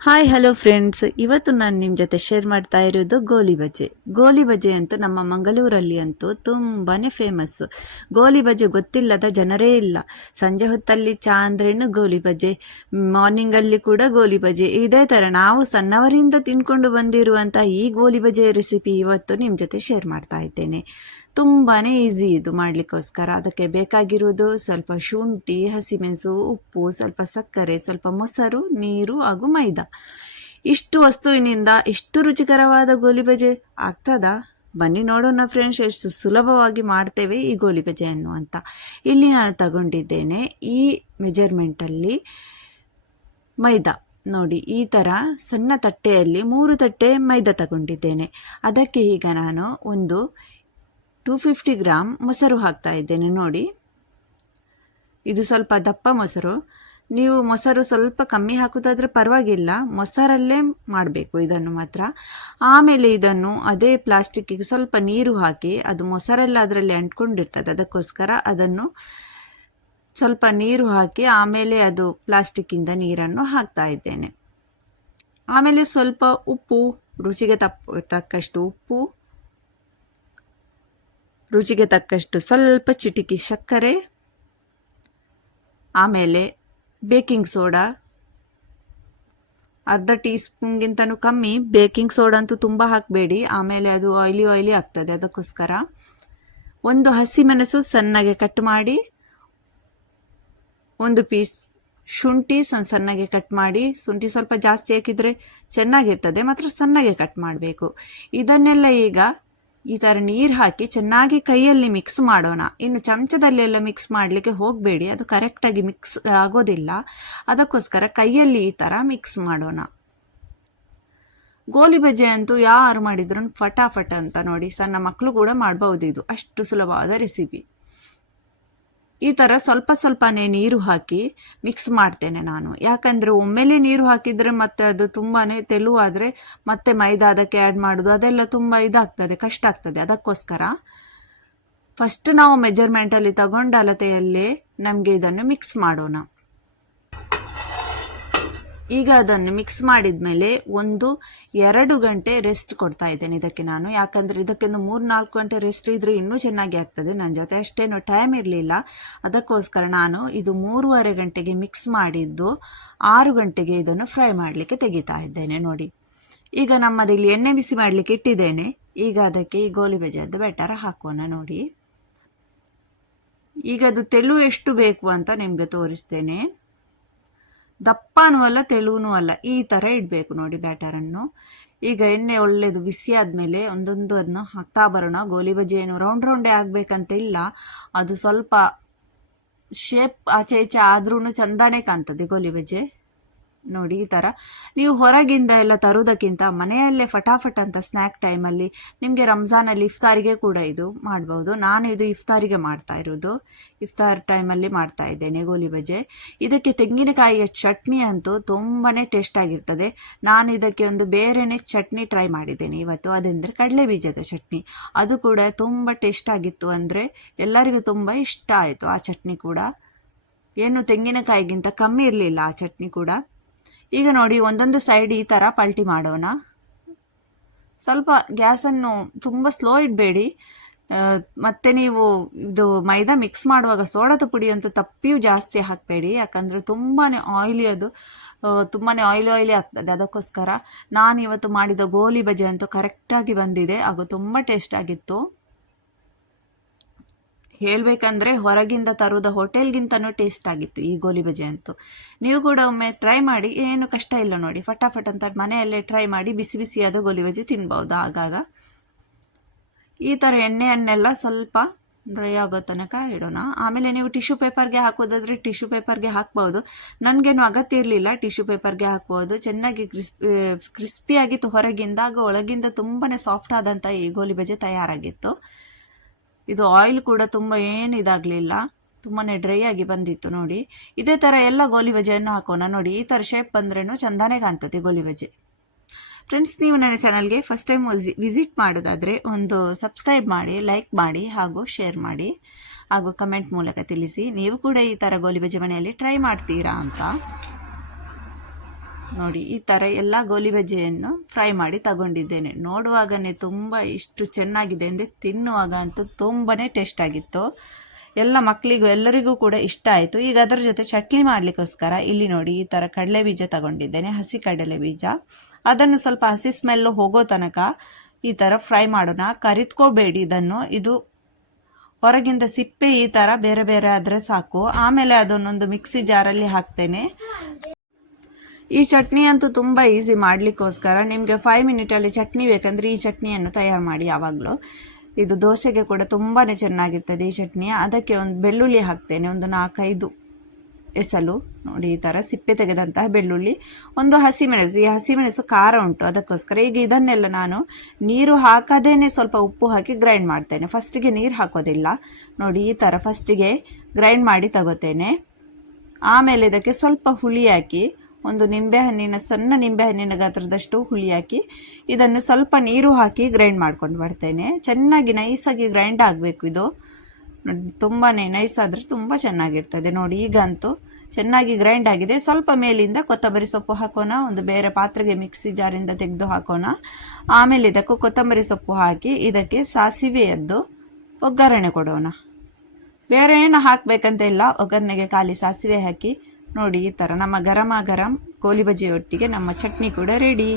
Hi hello friends, ಇವತ್ತು ನಾನು ನಿಮ್ಮ ಜೊತೆ ಶೇರ್ ಮಾಡ್ತಾ ಇರೋದು ಗೋಲಿ ಬಜೆ. ಗೋಲಿ ಬಜೆ ಅಂತೂ ನಮ್ಮ ಮಂಗಳೂರಲ್ಲಿ ಅಂತೂ ತುಂಬಾ ಫೇಮಸ್. ಗೋಲಿ ಬಜೆ ಗೊತ್ತಿಲ್ಲದ ಜನರೇ ಇಲ್ಲ. ಸಂಜೆ ಹೊತ್ತಲ್ಲಿ ಚಾ ಅಂದ್ರೇನು ಗೋಲಿ ಬಜೆ, ಮಾರ್ನಿಂಗಲ್ಲಿ ಕೂಡ ಗೋಲಿ ಬಜೆ. ಇದೇ ಥರ ನಾವು ಸಣ್ಣವರಿಂದ ತಿನ್ಕೊಂಡು ಬಂದಿರುವಂಥ ಈ ಗೋಲಿ ಬಜೆ ರೆಸಿಪಿ ಇವತ್ತು ನಿಮ್ಮ ಜೊತೆ ಶೇರ್ ಮಾಡ್ತಾ ಇದ್ದೇನೆ. ತುಂಬಾ ಈಸಿ ಇದು ಮಾಡಲಿಕ್ಕೋಸ್ಕರ. ಅದಕ್ಕೆ ಬೇಕಾಗಿರುವುದು ಸ್ವಲ್ಪ ಶುಂಠಿ, ಹಸಿಮೆಣಸು, ಉಪ್ಪು, ಸ್ವಲ್ಪ ಸಕ್ಕರೆ, ಸ್ವಲ್ಪ ಮೊಸರು, ನೀರು ಹಾಗೂ ಮೈದಾ. ಇಷ್ಟು ವಸ್ತುವಿನಿಂದ ಎಷ್ಟು ರುಚಿಕರವಾದ ಗೋಲಿ ಬಜೆ ಆಗ್ತದಾ? ಬನ್ನಿ ನೋಡೋಣ ಫ್ರೆಂಡ್ಸ್, ಎಷ್ಟು ಸುಲಭವಾಗಿ ಮಾಡ್ತೇವೆ ಈ ಗೋಲಿ ಬಜೆಯನ್ನು ಅಂತ. ಇಲ್ಲಿ ನಾನು ತಗೊಂಡಿದ್ದೇನೆ ಈ ಮೆಜರ್ಮೆಂಟಲ್ಲಿ ಮೈದಾ. ನೋಡಿ, ಈ ಥರ ಸಣ್ಣ ತಟ್ಟೆಯಲ್ಲಿ 3 ತಟ್ಟೆ ಮೈದಾ ತಗೊಂಡಿದ್ದೇನೆ. ಅದಕ್ಕೆ ಈಗ ನಾನು ಒಂದು 250 ಗ್ರಾಮ್ ಮೊಸರು ಹಾಕ್ತಾ ಇದ್ದೇನೆ. ನೋಡಿ, ಇದು ಸ್ವಲ್ಪ ದಪ್ಪ ಮೊಸರು. ನೀವು ಮೊಸರು ಸ್ವಲ್ಪ ಕಮ್ಮಿ ಹಾಕೋದಾದ್ರೆ ಪರವಾಗಿಲ್ಲ, ಮೊಸರಲ್ಲೇ ಮಾಡಬೇಕು ಇದನ್ನು ಮಾತ್ರ. ಆಮೇಲೆ ಇದನ್ನು ಅದೇ ಪ್ಲಾಸ್ಟಿಕ್ಕಿಗೆ ಸ್ವಲ್ಪ ನೀರು ಹಾಕಿ, ಅದು ಮೊಸರೆಲ್ಲ ಅದರಲ್ಲಿ ಅಂಟ್ಕೊಂಡಿರ್ತದೆ, ಅದಕ್ಕೋಸ್ಕರ ಅದನ್ನು ಸ್ವಲ್ಪ ನೀರು ಹಾಕಿ ಆಮೇಲೆ ಅದು ಪ್ಲಾಸ್ಟಿಕ್ಕಿಂದ ನೀರನ್ನು ಹಾಕ್ತಾ ಇದ್ದೇನೆ. ಆಮೇಲೆ ಸ್ವಲ್ಪ ಉಪ್ಪು, ರುಚಿಗೆ ತಕ್ಕಷ್ಟು ಉಪ್ಪು, ರುಚಿಗೆ ತಕ್ಕಷ್ಟು ಸ್ವಲ್ಪ ಚಿಟಿಕೆ ಸಕ್ಕರೆ, ಆಮೇಲೆ ಬೇಕಿಂಗ್ ಸೋಡಾ ಅರ್ಧ ಟೀ ಸ್ಪೂನ್ಗಿಂತನೂ ಕಮ್ಮಿ. ಬೇಕಿಂಗ್ ಸೋಡಾ ಅಂತೂ ತುಂಬ ಹಾಕಬೇಡಿ, ಆಮೇಲೆ ಅದು ಆಯ್ಲಿ ಆಗ್ತದೆ. ಅದಕ್ಕೋಸ್ಕರ ಒಂದು ಹಸಿಮೆಣಸು ಸಣ್ಣಗೆ ಕಟ್ ಮಾಡಿ, ಒಂದು ಪೀಸ್ ಶುಂಠಿ ಸಣ್ಣಗೆ ಕಟ್ ಮಾಡಿ. ಶುಂಠಿ ಸ್ವಲ್ಪ ಜಾಸ್ತಿ ಹಾಕಿದರೆ ಚೆನ್ನಾಗಿರ್ತದೆ, ಮಾತ್ರ ಸಣ್ಣಗೆ ಕಟ್ ಮಾಡಬೇಕು. ಇದನ್ನೆಲ್ಲ ಈಗ ಈ ಥರ ನೀರು ಹಾಕಿ ಚೆನ್ನಾಗಿ ಕೈಯಲ್ಲಿ ಮಿಕ್ಸ್ ಮಾಡೋಣ. ಇನ್ನು ಚಮಚದಲ್ಲೆಲ್ಲ ಮಿಕ್ಸ್ ಮಾಡಲಿಕ್ಕೆ ಹೋಗಬೇಡಿ, ಅದು ಕರೆಕ್ಟಾಗಿ ಮಿಕ್ಸ್ ಆಗೋದಿಲ್ಲ. ಅದಕ್ಕೋಸ್ಕರ ಕೈಯಲ್ಲಿ ಈ ಥರ ಮಿಕ್ಸ್ ಮಾಡೋಣ. ಗೋಲಿ ಬಜೆ ಅಂತೂ ಯಾರು ಮಾಡಿದ್ರು ಫಟಾಫಟ ಅಂತ. ನೋಡಿ, ಸಣ್ಣ ಮಕ್ಕಳು ಕೂಡ ಮಾಡ್ಬೋದು, ಇದು ಅಷ್ಟು ಸುಲಭವಾದ ರೆಸಿಪಿ. ಈ ಥರ ಸ್ವಲ್ಪ ಸ್ವಲ್ಪನೇ ನೀರು ಹಾಕಿ ಮಿಕ್ಸ್ ಮಾಡ್ತೇನೆ ನಾನು. ಯಾಕಂದರೆ ಒಮ್ಮೆಲೆ ನೀರು ಹಾಕಿದರೆ ಮತ್ತೆ ಅದು ತುಂಬಾ ತೆಳುವಾದರೆ ಮತ್ತೆ ಮೈದಾ ಅದಕ್ಕೆ ಆ್ಯಡ್ ಮಾಡೋದು ಅದೆಲ್ಲ ತುಂಬ ಇದಾಗ್ತದೆ, ಕಷ್ಟ ಆಗ್ತದೆ. ಅದಕ್ಕೋಸ್ಕರ ಫಸ್ಟ್ ನಾವು ಮೆಜರ್ಮೆಂಟಲ್ಲಿ ತಗೊಂಡ ಅಳತೆಯಲ್ಲೇ ನಮಗೆ ಇದನ್ನು ಮಿಕ್ಸ್ ಮಾಡೋಣ. ಈಗ ಅದನ್ನು ಮಿಕ್ಸ್ ಮಾಡಿದ ಮೇಲೆ 1-2 ಗಂಟೆ ರೆಸ್ಟ್ ಕೊಡ್ತಾ ಇದ್ದೇನೆ ಇದಕ್ಕೆ ನಾನು. ಯಾಕಂದರೆ ಇದಕ್ಕೊಂದು 3-4 ಗಂಟೆ ರೆಸ್ಟ್ ಇದ್ದರೆ ಇನ್ನೂ ಚೆನ್ನಾಗಿ ಆಗ್ತದೆ. ನನ್ನ ಜೊತೆ ಅಷ್ಟೇನೋ ಟೈಮ್ ಇರಲಿಲ್ಲ, ಅದಕ್ಕೋಸ್ಕರ ನಾನು ಇದು 3:30 ಗಂಟೆಗೆ ಮಿಕ್ಸ್ ಮಾಡಿದ್ದು 6 ಗಂಟೆಗೆ ಇದನ್ನು ಫ್ರೈ ಮಾಡಲಿಕ್ಕೆ ತೆಗಿತಾ ಇದ್ದೇನೆ. ನೋಡಿ, ಈಗ ನಮ್ಮದಿಲ್ಲಿ ಎಣ್ಣೆ ಬಿಸಿ ಮಾಡಲಿಕ್ಕೆ ಇಟ್ಟಿದ್ದೇನೆ. ಈಗ ಅದಕ್ಕೆ ಈ ಗೋಲಿ ಬಜೆಯದ್ದು ಬ್ಯಾಟರ್ ಹಾಕೋಣ. ನೋಡಿ, ಈಗ ಅದು ತೆಳು ಎಷ್ಟು ಬೇಕು ಅಂತ ನಿಮಗೆ ತೋರಿಸ್ತೇನೆ. ದಪ್ಪನೂ ಅಲ್ಲ ತೆಳುವೂ ಅಲ್ಲ, ಈ ಥರ ಇಡಬೇಕು ನೋಡಿ ಬ್ಯಾಟರನ್ನು. ಈಗ ಎಣ್ಣೆ ಒಳ್ಳೆಯದು ಬಿಸಿ ಆದಮೇಲೆ ಒಂದೊಂದು ಅದನ್ನು ಹಾಕ್ತಾ ಬರೋಣ. ಗೋಲಿ ಬಜೆ ಏನು ರೌಂಡೇ ಆಗಬೇಕಂತ ಇಲ್ಲ, ಅದು ಸ್ವಲ್ಪ ಶೇಪ್ ಆಚೆ ಈಚೆ ಆದ್ರೂ ಚಂದಾನೇ ಕಾಣ್ತದೆ ಗೋಲಿ ಬಜೆ. ನೋಡಿ, ಈ ಥರ ನೀವು ಹೊರಗಿಂದ ಎಲ್ಲ ತರೋದಕ್ಕಿಂತ ಮನೆಯಲ್ಲೇ ಫಟಾಫಟ್ ಅಂತ ಸ್ನ್ಯಾಕ್ ಟೈಮಲ್ಲಿ ನಿಮಗೆ ರಂಜಾನಲ್ಲಿ ಇಫ್ತಾರಿಗೆ ಕೂಡ ಇದು ಮಾಡ್ಬೋದು. ನಾನು ಇದು ಇಫ್ತಾರಿಗೆ ಮಾಡ್ತಾ ಇರೋದು, ಇಫ್ತಾರ್ ಟೈಮಲ್ಲಿ ಮಾಡ್ತಾ ಇದ್ದೇನೆ ಗೋಲಿ ಬಜೆ. ಇದಕ್ಕೆ ತೆಂಗಿನಕಾಯಿಯ ಚಟ್ನಿ ಅಂತೂ ತುಂಬಾ ಟೇಸ್ಟ್ ಆಗಿರ್ತದೆ. ನಾನು ಇದಕ್ಕೆ ಒಂದು ಬೇರೆನೇ ಚಟ್ನಿ ಟ್ರೈ ಮಾಡಿದ್ದೇನೆ ಇವತ್ತು, ಅതെಂದರೆ ಕಡಲೆ ಬೀಜದ ಚಟ್ನಿ. ಅದು ಕೂಡ ತುಂಬ ಟೇಸ್ಟ್ ಆಗಿತ್ತು, ಅಂದರೆ ಎಲ್ಲರಿಗೂ ತುಂಬ ಇಷ್ಟ ಆಯಿತು ಆ ಚಟ್ನಿ ಕೂಡ. ಏನು ತೆಂಗಿನಕಾಯಿಗಿಂತ ಕಮ್ಮಿ ಇರಲಿಲ್ಲ ಆ ಚಟ್ನಿ ಕೂಡ. ಈಗ ನೋಡಿ, ಒಂದೊಂದು ಸೈಡ್ ಈ ಥರ ಪಲ್ಟಿ ಮಾಡೋಣ. ಸ್ವಲ್ಪ ಗ್ಯಾಸನ್ನು ತುಂಬ ಸ್ಲೋ ಇಡಬೇಡಿ. ಮತ್ತು ನೀವು ಇದು ಮೈದಾ ಮಿಕ್ಸ್ ಮಾಡುವಾಗ ಸೋಡಾದ ಪುಡಿ ಅಂತೂ ತಪ್ಪಿಯೂ ಜಾಸ್ತಿ ಹಾಕಬೇಡಿ, ಯಾಕಂದರೆ ತುಂಬಾ ಆಯಿಲಿ, ಅದು ತುಂಬಾ ಆಯಿಲಿ ಆಗ್ತದೆ. ಅದಕ್ಕೋಸ್ಕರ ನಾನು ಇವತ್ತು ಮಾಡಿದ ಗೋಲಿ ಬಜೆ ಅಂತೂ ಕರೆಕ್ಟಾಗಿ ಬಂದಿದೆ, ಹಾಗೂ ತುಂಬ ಟೇಸ್ಟ್ ಆಗಿತ್ತು. ಹೇಳಬೇಕಂದ್ರೆ ಹೊರಗಿಂದ ತರೋದ ಹೋಟೆಲ್ಗಿಂತನೂ ಟೇಸ್ಟ್ ಆಗಿತ್ತು ಈ ಗೋಲಿ ಬಜೆ ಅಂತೂ. ನೀವು ಕೂಡ ಒಮ್ಮೆ ಟ್ರೈ ಮಾಡಿ, ಏನು ಕಷ್ಟ ಇಲ್ಲ ನೋಡಿ, ಫಟಾಫಟ್ ಅಂತ ಮನೆಯಲ್ಲೇ ಟ್ರೈ ಮಾಡಿ ಬಿಸಿ ಬಿಸಿಯಾದ ಗೋಲಿ ಬಜೆ ತಿನ್ಬೋದು ಆಗಾಗ. ಈ ಥರ ಎಣ್ಣೆಯನ್ನೆಲ್ಲ ಸ್ವಲ್ಪ ಡ್ರೈ ಆಗೋ ತನಕ ಇಡೋಣ. ಆಮೇಲೆ ನೀವು ಟಿಶ್ಯೂ ಪೇಪರ್ಗೆ ಹಾಕೋದಾದರೆ ಟಿಶ್ಯೂ ಪೇಪರ್ಗೆ ಹಾಕ್ಬೋದು. ನನಗೇನು ಅಗತ್ಯ ಇರಲಿಲ್ಲ, ಟಿಶ್ಯೂ ಪೇಪರ್ಗೆ ಹಾಕ್ಬೋದು. ಚೆನ್ನಾಗಿ ಕ್ರಿಸ್ಪಿಯಾಗಿತ್ತು ಹೊರಗಿಂದ, ಆಗ ಒಳಗಿಂದ ತುಂಬಾ ಸಾಫ್ಟ್ ಆದಂಥ ಈ ಗೋಲಿ ಬಜೆ ತಯಾರಾಗಿತ್ತು. ಇದು ಆಯಿಲ್ ಕೂಡ ತುಂಬ ಏನು ಇದಾಗಲಿಲ್ಲ, ತುಂಬಾ ಡ್ರೈ ಆಗಿ ಬಂದಿತ್ತು. ನೋಡಿ, ಇದೇ ಥರ ಎಲ್ಲ ಗೋಲಿ ಬಜೆಯನ್ನು ಹಾಕೋಣ. ನೋಡಿ, ಈ ಥರ ಶೇಪ್ ಬಂದ್ರೇನು ಚಂದಾನೇ ಕಾಣ್ತದೆ ಗೋಲಿ ಬಜೆ. ಫ್ರೆಂಡ್ಸ್, ನೀವು ನನ್ನ ಚಾನಲ್ಗೆ ಫಸ್ಟ್ ಟೈಮ್ ವಿಸಿಟ್ ಮಾಡೋದಾದರೆ ಒಂದು ಸಬ್ಸ್ಕ್ರೈಬ್ ಮಾಡಿ, ಲೈಕ್ ಮಾಡಿ, ಹಾಗೂ ಶೇರ್ ಮಾಡಿ, ಹಾಗೂ ಕಮೆಂಟ್ ಮೂಲಕ ತಿಳಿಸಿ ನೀವು ಕೂಡ ಈ ಥರ ಗೋಲಿ ಬಜೆ ಮನೆಯಲ್ಲಿ ಟ್ರೈ ಮಾಡ್ತೀರಾ ಅಂತ. ನೋಡಿ ಈ ಥರ ಎಲ್ಲ ಗೋಲಿ ಬಜ್ಜಿಯನ್ನು ಫ್ರೈ ಮಾಡಿ ತಗೊಂಡಿದ್ದೇನೆ. ನೋಡುವಾಗನೇ ತುಂಬ ಇಷ್ಟು ಚೆನ್ನಾಗಿದೆ ಅಂದರೆ ತಿನ್ನುವಾಗ ಅಂತೂ ತುಂಬಾ ಟೇಸ್ಟ್ ಆಗಿತ್ತು. ಎಲ್ಲ ಮಕ್ಕಳಿಗೂ ಎಲ್ಲರಿಗೂ ಕೂಡ ಇಷ್ಟ ಆಯಿತು. ಈಗ ಅದರ ಜೊತೆ ಚಟ್ನಿ ಮಾಡಲಿಕ್ಕೋಸ್ಕರ ಇಲ್ಲಿ ನೋಡಿ ಈ ಥರ ಕಡಲೆ ಬೀಜ ತಗೊಂಡಿದ್ದೇನೆ, ಹಸಿ ಕಡಲೆ ಬೀಜ. ಅದನ್ನು ಸ್ವಲ್ಪ ಹಸಿ ಸ್ಮೆಲ್ಲು ಹೋಗೋ ತನಕ ಈ ಥರ ಫ್ರೈ ಮಾಡೋಣ. ಕರಿತ್ಕೋಬೇಡಿ ಇದನ್ನು, ಇದು ಹೊರಗಿಂದ ಸಿಪ್ಪೆ ಈ ಥರ ಬೇರೆ ಬೇರೆ ಆದರೆ ಸಾಕು. ಆಮೇಲೆ ಅದನ್ನೊಂದು ಮಿಕ್ಸಿ ಜಾರಲ್ಲಿ ಹಾಕ್ತೇನೆ. ಈ ಚಟ್ನಿ ಅಂತೂ ತುಂಬ ಈಸಿ ಮಾಡಲಿಕ್ಕೋಸ್ಕರ. ನಿಮಗೆ 5 ಮಿನಿಟಲ್ಲಿ ಚಟ್ನಿ ಬೇಕಂದರೆ ಈ ಚಟ್ನಿಯನ್ನು ತಯಾರು ಮಾಡಿ ಯಾವಾಗಲೂ. ಇದು ದೋಸೆಗೆ ಕೂಡ ತುಂಬಾ ಚೆನ್ನಾಗಿರ್ತದೆ ಈ ಚಟ್ನಿ. ಅದಕ್ಕೆ ಒಂದು ಬೆಳ್ಳುಳ್ಳಿ ಹಾಕ್ತೇನೆ, ಒಂದು 4-5 ಎಸಲು. ನೋಡಿ ಈ ಥರ ಸಿಪ್ಪೆ ತೆಗೆದಂತಹ ಬೆಳ್ಳುಳ್ಳಿ, ಒಂದು ಹಸಿಮೆಣಸು. ಈ ಹಸಿಮೆಣಸು ಖಾರ ಉಂಟು ಅದಕ್ಕೋಸ್ಕರ. ಈಗ ಇದನ್ನೆಲ್ಲ ನಾನು ನೀರು ಹಾಕದೇನೆ ಸ್ವಲ್ಪ ಉಪ್ಪು ಹಾಕಿ ಗ್ರೈಂಡ್ ಮಾಡ್ತೇನೆ. ಫಸ್ಟಿಗೆ ನೀರು ಹಾಕೋದಿಲ್ಲ. ನೋಡಿ ಈ ಥರ ಫಸ್ಟಿಗೆ ಗ್ರೈಂಡ್ ಮಾಡಿ ತಗೋತೇನೆ. ಆಮೇಲೆ ಇದಕ್ಕೆ ಸ್ವಲ್ಪ ಹುಳಿ ಹಾಕಿ, ಒಂದು ಸಣ್ಣ ನಿಂಬೆಹಣ್ಣಿನ ಗಾತ್ರದಷ್ಟು ಹುಳಿ ಹಾಕಿ ಇದನ್ನು ಸ್ವಲ್ಪ ನೀರು ಹಾಕಿ ಗ್ರೈಂಡ್ ಮಾಡ್ಕೊಂಡು ಬರ್ತೇನೆ. ಚೆನ್ನಾಗಿ ನೈಸಾಗಿ ಗ್ರೈಂಡ್ ಆಗಬೇಕು ಇದು. ತುಂಬಾ ನೈಸ್ ಆದರೆ ತುಂಬ ಚೆನ್ನಾಗಿರ್ತದೆ. ನೋಡಿ ಈಗಂತೂ ಚೆನ್ನಾಗಿ ಗ್ರೈಂಡ್ ಆಗಿದೆ. ಸ್ವಲ್ಪ ಮೇಲಿಂದ ಕೊತ್ತಂಬರಿ ಸೊಪ್ಪು ಹಾಕೋಣ. ಒಂದು ಬೇರೆ ಪಾತ್ರೆಗೆ ಮಿಕ್ಸಿ ಜಾರಿಂದ ತೆಗೆದು ಹಾಕೋಣ. ಆಮೇಲೆ ಇದಕ್ಕೂ ಕೊತ್ತಂಬರಿ ಸೊಪ್ಪು ಹಾಕಿ ಇದಕ್ಕೆ ಸಾಸಿವೆಯದ್ದು ಒಗ್ಗರಣೆ ಕೊಡೋಣ. ಬೇರೆ ಏನು ಹಾಕಬೇಕಂತ ಇಲ್ಲ, ಒಗ್ಗರಣೆಗೆ ಖಾಲಿ ಸಾಸಿವೆ ಹಾಕಿ. ನೋಡಿ ಈ ಥರ ನಮ್ಮ ಗರಂ ಗೋಲಿ ಬಜ್ಜಿಯೊಟ್ಟಿಗೆ ನಮ್ಮ ಚಟ್ನಿ ಕೂಡ ರೆಡಿ.